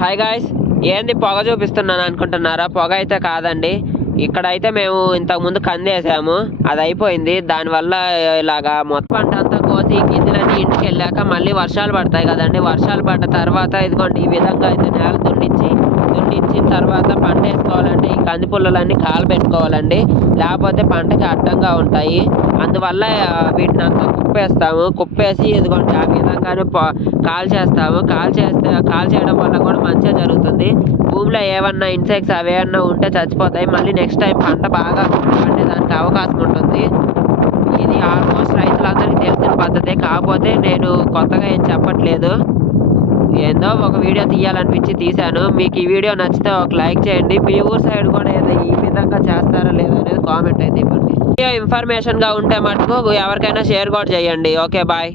Hi guys, ఏంది పొగ చూపిస్తున్నాను అనుకుంటున్నారా? పొగ అయితే కాదండి. ఇక్కడైతే మేము ఇంతకుముందు కందేసాము, అది అయిపోయింది. దానివల్ల ఇలాగా మొత్తం పంట అంతా కోసి గింజలన్నీ ఇంటికి వెళ్ళాక మళ్ళీ వర్షాలు పడతాయి కదండి. వర్షాలు పడ్డ తర్వాత ఇదిగోండి ఈ విధంగా అయితే నేల దున్నించిన తర్వాత పంట వేసుకోవాలంటే ఈ కంది పుల్లలన్నీ కాలబెట్టుకోవాలండి, లేకపోతే పంటకి అడ్డంగా ఉంటాయి. అందువల్ల వీటిని అంతా కుప్పేసి ఇదిగోండి ఆ విధంగానే కాల్చేస్తాము. కాల్చేయడం వల్ల కూడా మంచిగా జరుగుతుంది. భూమిలో ఏమన్నా ఇన్సెక్ట్స్ అవి ఏమన్నా ఉంటే చచ్చిపోతాయి. మళ్ళీ నెక్స్ట్ టైం పంట బాగా పండేదానికి అవకాశం ఉంటుంది. ఇది ఆల్మోస్ట్ రైతులందరికీ తెలిసిన పద్ధతే, కాకపోతే నేను కొత్తగా ఏం చెప్పట్లేదు. ఏందో ఒక వీడియో తీయాలనిపించి తీశాను. మీకు ఈ వీడియో నచ్చితే ఒక లైక్ చేయండి. మీ ఊరు సైడ్ కూడా ఏదో ఈ విధంగా చేస్తారా లేదా అనేది కామెంట్ అయితే ఇవ్వండి. వీడియో ఇన్ఫర్మేషన్గా ఉంటే మటుకు ఎవరికైనా షేర్ కూడా చేయండి. Okay, bye.